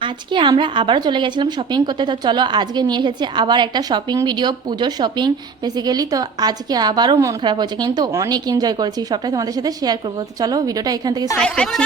আজকে আমরা আবারও চলে গেছিলাম শপিং করতে। তো চলো আজকে নিয়ে এসেছি আবার একটা শপিং ভিডিও, পুজোর শপিং বেসিক্যালি। তো আজকে আবারও মন খারাপ হয়েছে, কিন্তু অনেক এনজয় করেছি, সবটাই তোমাদের সাথে শেয়ার করবো। তো চলো ভিডিওটা এখান থেকে স্টার্ট করছি।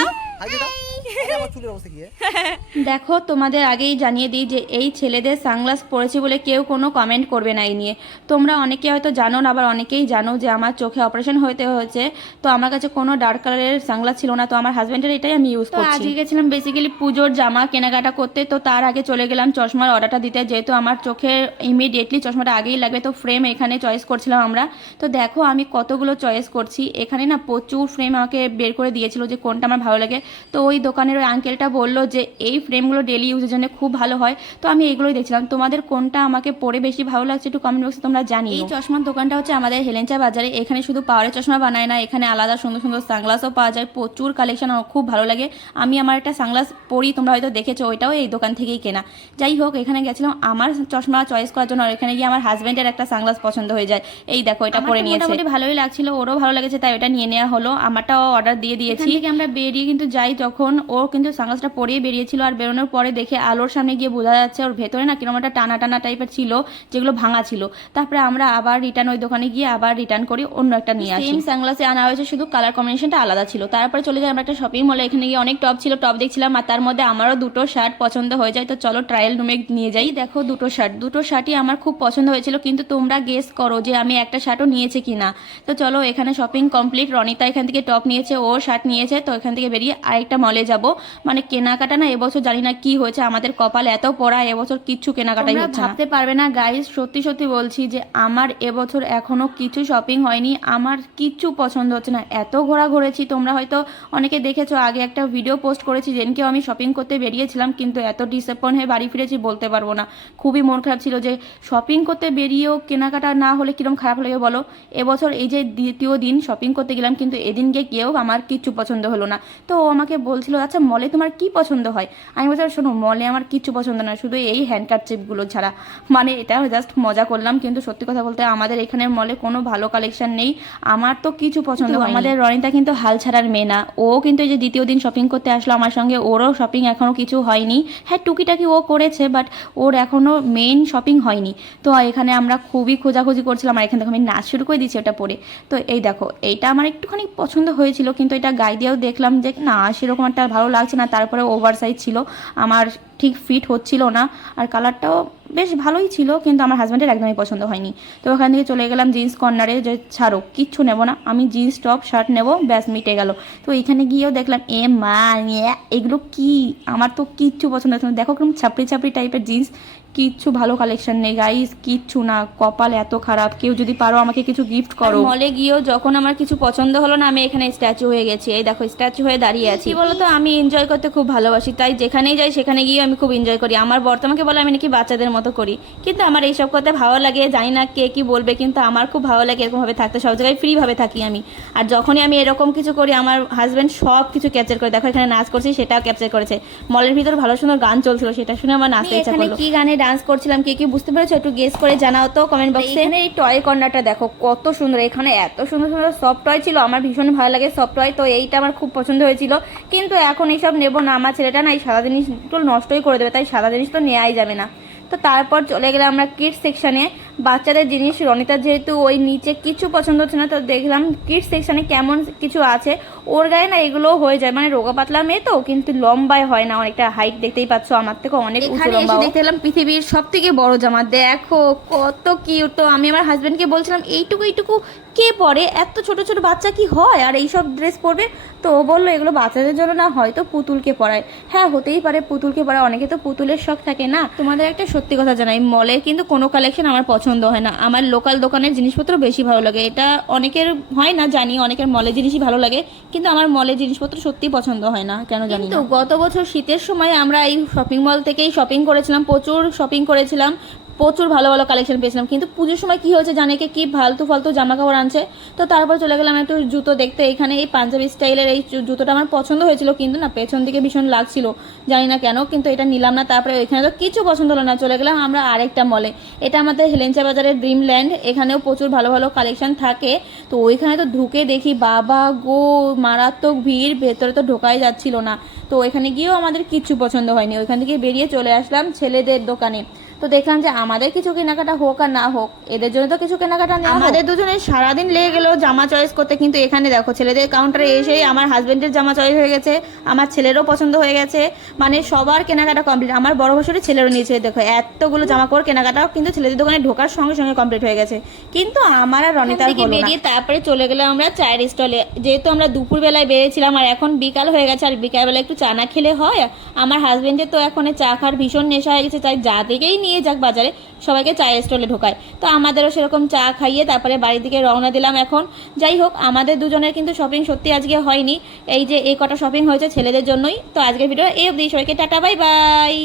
দেখো, তোমাদের আগেই জানিয়ে দিই যে এই ছেলেদের সানগ্লাস পরেছি বলে কেউ কোনো কমেন্ট করবে না এই নিয়ে। তোমরা অনেকে হয়তো জানো না, আবার অনেকেই জানো যে আমার চোখে অপারেশন হতে হয়েছে। তো আমার কাছে কোনো ডার্ক কালারের সানগ্লাস ছিল না, তো আমার হাজব্যান্ডের এটাই আমি ইউজ করছি। আজকে গেছিলাম বেসিক্যালি পুজোর জামা কেনাকাটা করতে। তো তার আগে চলে গেলাম চশমার অর্ডারটা দিতে, যেহেতু আমার চোখে ইমিডিয়েটলি চশমাটা আগেই লাগবে। তো ফ্রেম এখানে চয়েস করছিলাম আমরা। তো দেখো আমি কতগুলো চয়েস করছি এখানে না, প্রচুর ফ্রেম আমাকে বের করে দিয়েছিল যে কোনটা আমার ভালো লাগে। তো ওই দোকানের ওই আঙ্কেলটা বললো যে এই ফ্রেমগুলো ডেলি ইউজের জন্য খুব ভালো হয়। তো আমি এগুলোই দেখছিলাম। তোমাদের কোনটা আমাকে পরে বেশি ভালো লাগছে একটু কমেন্ট বক্সে তোমরা জানিও। এই চশমার দোকানটা হচ্ছে আমাদের হেলেঞ্চা বাজারে। এখানে শুধু পাওয়ারের চশমা বানায় না, এখানে আলাদা সুন্দর সুন্দর সানগ্লাসও পাওয়া যায়, প্রচুর কালেকশন, খুব ভালো লাগে। আমি আমার একটা সানগ্লাস পরি, তোমরা হয়তো দেখেছো, ওইটাও এই দোকান থেকেই কেনা। যাই হোক, এখানে গেছিলাম আমার চশমা চয়েস করার জন্য, আর এখানে গিয়ে আমার হাজব্যান্ডের একটা সানগ্লাস পছন্দ হয়ে যায়। এই দেখো, এটা পরে নিয়েছে, মোটামুটি ভালোই লাগছিল, ওরও ভালো লেগেছে, তাই ওটা নিয়ে নেওয়া হলো। আমারটাও অর্ডার দিয়ে দিয়েছি। আমরা বেরিয়ে কিন্তু যাই যখন, ও কিন্তু সানগ্লাসটা পরিয়ে বেরিয়েছিল, আর বেরোনোর পরে দেখে আলোর সামনে গিয়ে বোঝা যাচ্ছে ওর ভেতরে না কিরকম একটা টানা টানা টাইপের ছিল, যেগুলো ভাঙা ছিল। তারপরে আমরা আবার রিটার্ন ওই দোকানে গিয়ে আবার রিটার্ন করি, অন্য একটা নিয়ে আসি। সেম সানগ্লাসে আনা হয়েছে, শুধু কালার কম্বিনেশনটা আলাদা ছিল। তারপরে চলে যাই আমরা একটা শপিং মলে। এখানে গিয়ে অনেক টপ ছিল, টপ দেখছিলাম, আর তার মধ্যে আমারও দুটো শার্ট পছন্দ হয়ে যায়। তো চলো ট্রায়াল রুমে নিয়ে যাই। দেখো দুটো শার্টই আমার খুব পছন্দ হয়েছিল, কিন্তু তোমরা গেস করো যে আমি একটা শার্টও নিয়েছি কিনা। তো চলো, এখানে শপিং কমপ্লিট। রনিতা এখান থেকে টপ নিয়েছে, ও শার্ট নিয়েছে। তো এখান থেকে বেরিয়ে আরেকটা মলে যাব। মানে কেনাকাটা না এবছর জানি না কি হয়েছে, আমাদের কপাল এত পড়া, এবছর কিচ্ছু কেনাকাটাই হচ্ছে না। ভাবতে পারবে না গাইস, সত্যি সত্যি বলছি যে আমার এবছর এখনো কিছু শপিং হয়নি, আমার কিচ্ছু পছন্দ হচ্ছে না। এত ঘোরা ঘুরেছি, তোমরা হয়তো অনেকে দেখেছো, আগে একটা ভিডিও পোস্ট করেছি যেদিনকেও আমি শপিং করতে বেরিয়েছিলাম, কিন্তু এত ডিসঅ্যাপয়েন্ট হয়ে বাড়ি ফিরেছি বলতে পারবো না। খুবই মন খারাপ ছিল যে শপিং করতে বেরিয়েও কেনাকাটা না হলে কিরকম খারাপ লাগে বলো। এবছর এই যে দ্বিতীয় দিন শপিং করতে গেলাম, কিন্তু এদিনকে গিয়েও আমার কিচ্ছু পছন্দ হলো না। তো ও আমাকে বলছিল, আচ্ছা মলে তোমার কি পছন্দ হয়? আমি বলছি, শোনো মলে আমার কিচ্ছু পছন্দ না, শুধু এই হ্যান্ডকারচিপগুলো ছাড়া। মানে এটা জাস্ট মজা করলাম, কিন্তু সত্যি কথা বলতে আমাদের এখানের মলে কোনো ভালো কালেকশন নেই, আমার তো কিছু পছন্দ হয়। আমাদের রনিতা কিন্তু হাল ছাড়ার মেয়ে না, ও কিন্তু এই যে দ্বিতীয় দিন শপিং করতে আসলো আমার সঙ্গে, ওরও শপিং এখনও কিছু হয়নি। হ্যাঁ টুকিটাকি ও করেছে, বাট ওর এখনও মেইন শপিং হয়নি। তো এখানে আমরা খুবই খোঁজাখুঁজি করছিলাম, আর এখান থেকে আমি নাচ শুরু করে দিচ্ছি ওটা পরে। তো এই দেখো, এইটা আমার একটুখানি পছন্দ হয়েছিল, কিন্তু এটা গায়ে দিয়েও দেখলাম যে না সেরকম একটা ভালো লাগছে না। তারপরে ওভার সাইজ ছিল, আমার ঠিক ফিট হচ্ছিল না, আর কালারটাও বেশ ভালোই ছিল, কিন্তু আমার হাজব্যান্ডের একদমই পছন্দ হয়নি। তো ওখান থেকে চলে গেলাম জিন্স কর্নারে, যে ছাড়ো কিচ্ছু নেবো না, আমি জিন্স টপ শার্ট নেবো, ব্যাস মিটে গেল। তো এইখানে গিয়েও দেখলাম মা এগুলো কি, আমার তো কিচ্ছু পছন্দ হচ্ছে না। দেখো কিরকম ছাপড়ি ছাপড়ি টাইপের জিন্স, কিচ্ছু ভালো কালেকশন নেই গাইস, কিচ্ছু না, কপাল এত খারাপ। কেউ যদি পারো আমাকে কিছু গিফট করো। মলে গিয়েও যখন আমার কিছু পছন্দ হলো না, আমি এখানে স্ট্যাচু হয়ে গেছি। এই দেখো স্ট্যাচু হয়ে দাঁড়িয়ে আছি। কি বলতো, আমি এনজয় করতে খুব ভালোবাসি, তাই যেখানেই যাই সেখানে গিয়ে আমি খুব এনজয় করি। আমার বর্তমানকে বলে আমি নাকি বাচ্চাদের মতো করি, কিন্তু আমার এইসব করতে ভালো লাগে। জানি না কে কি বলবে, কিন্তু আমার খুব ভালো লাগে এরকমভাবে থাকতে, সব জায়গায় ফ্রিভাবে থাকি আমি। আর যখনই আমি এরকম কিছু করি, আমার হাজব্যান্ড সব কিছু ক্যাপচার করে। দেখো এখানে নাচ করছি, সেটাও ক্যাপচার করেছে। মলের ভিতর ভালো সুন্দর গান চলছিল, সেটা শুনে আমার নাচতে ইচ্ছা করলো। কি গানে ডান্স করছিলাম কে কি বুঝতে পেরেছো একটু গেস করে জানাও তো কমেন্ট বক্সে। এখানে এই টয় কর্নারটা দেখো কত সুন্দর, এখানে এত সুন্দর সুন্দর সফট টয় ছিল, আমার ভীষণ ভালো লাগে সফট টয়। তো এইটা আমার খুব পছন্দ হয়েছিল, কিন্তু এখন এইসব নেবো না, আমার ছেলেটা না এই সাদা জিনিস নষ্টই করে দেবে, তাই সাদা জিনিস তো নেওয়াই যাবে না। তো তারপর চলে গেলাম আমরা কিডস সেকশানে, বাচ্চাদের জিনিস। রনিতার যেহেতু ওই নিচে কিছু পছন্দ হচ্ছে না, তো দেখলাম কিডস সেকশানে কেমন কিছু আছে। ওর গায়ে না এগুলোও হয়ে যায়, মানে রোগা পাতলা মেয়ে তো, কিন্তু লম্বায় হয় না, অনেকটা হাইট দেখতেই পাচ্ছ আমার থেকে অনেক উঁচু লম্বা। দেখতে গেলাম পৃথিবীর সব থেকে বড় জামা, দেখো কত কিউট। তো আমি আমার হাজব্যান্ডকে বলছিলাম এইটুকু এইটুকু কে পরে, এত ছোট ছোট বাচ্চা কি হয় আর এইসব ড্রেস পরবে? তো ও বললো এগুলো বাচ্চাদের জন্য না, হয়তো পুতুলকে পরায়। হ্যাঁ হতেই পারে পুতুলকে পরায়, অনেকে তো পুতুলের শখ থাকে না। তোমাদের একটা সত্যি কথা জানাই, মলের কিন্তু কোনো কালেকশন আমার পছন্দ হয় না, আমার লোকাল দোকানের জিনিসপত্র বেশি ভালো লাগে। এটা অনেকের হয় না জানি, অনেকের মলের জিনিসই ভালো লাগে, কিন্তু আমার মলের জিনিসপত্র সত্যিই পছন্দ হয় না, কেন জানি না। তো গত বছর শীতের সময় আমরা এই শপিং মল থেকেই শপিং করেছিলাম, প্রচুর শপিং করেছিলাম, প্রচুর ভালো ভালো কালেকশন পেয়েছিলাম। কিন্তু পুজোর সময় কি হয়েছে জানে কি ফালতু ফালতু জামা কাপড় আনছে। তো তারপর চলে গেলাম একটু জুতো দেখতে। এখানে এই পাঞ্জাবি স্টাইলের এই জুতোটা আমার পছন্দ হয়েছিল, কিন্তু না পেছন দিকে ভীষণ লাগছিল, জানি না কেন, কিন্তু এটা নিলাম না। তারপরে এখানে তো কিছু পছন্দ হলো না, চলে গেলাম আমরা আরেকটা মলে। এটা আমাদের হেলেঞ্চা বাজারের ড্রিমল্যান্ড, এখানেও প্রচুর ভালো ভালো কালেকশন থাকে। তো ওইখানে তো ঢুকে দেখি বাবা গো, মারাত্মক ভিড়, ভেতরে তো ঢোকাই যাচ্ছিল না। তো তো এখানে গিয়েও আমাদের কিচ্ছু পছন্দ হয়নি, ওইখান থেকে বেরিয়ে চলে আসলাম ছেলেদের দোকানে। তো দেখলাম যে আমাদের কিছু কেনাকাটা হোক আর না হোক, এদের জন্য তো কিছু কেনাকাটা নেই। আমাদের দুজনের সারাদিন লেগে গেল জামা চয়েস করতে, কিন্তু এখানে দেখো ছেলেদের কাউন্টারে এসেই আমার হাজবেন্ডের জামা চয়েস হয়ে গেছে, আমার ছেলেরও পছন্দ হয়ে গেছে, মানে সবার কেনাকাটা কমপ্লিট। আমার বড় বছরের ছেলেরও নিয়েছে, দেখো এতগুলো জামা কাপড় কেনাকাটাও কিন্তু ছেলেদের দোকানে ঢোকার সঙ্গে সঙ্গে কমপ্লিট হয়ে গেছে। কিন্তু আমার আর রনিতার হলো না। বেরিয়ে তারপরে চলে গেলাম আমরা চায়ের স্টলে, যেহেতু আমরা দুপুরবেলায় বেরিয়েছিলাম আর এখন বিকাল হয়ে গেছে, আর বিকালবেলা একটু চা না খেলে হয়? আমার হাজবেন্ডের তো এখন চা খাওয়ার ভীষণ নেশা হয়ে গেছে, তাই যা থেকেই নিয়ে যাক বাজারে সবাইকে চায়ের স্টলে ঢোকায়। তো আমাদেরও সেরকম চা খাইয়ে তারপরে বাড়ির দিকে রওনা দিলাম এখন। যাই হোক, আমাদের দুজনের কিন্তু শপিং সত্যি আজকে হয়নি, এই যে এই কটা শপিং হয়েছে ছেলেদের জন্যই। তো আজকের ভিডিও এই অবধি, সবাইকে টাটা বাই বাই।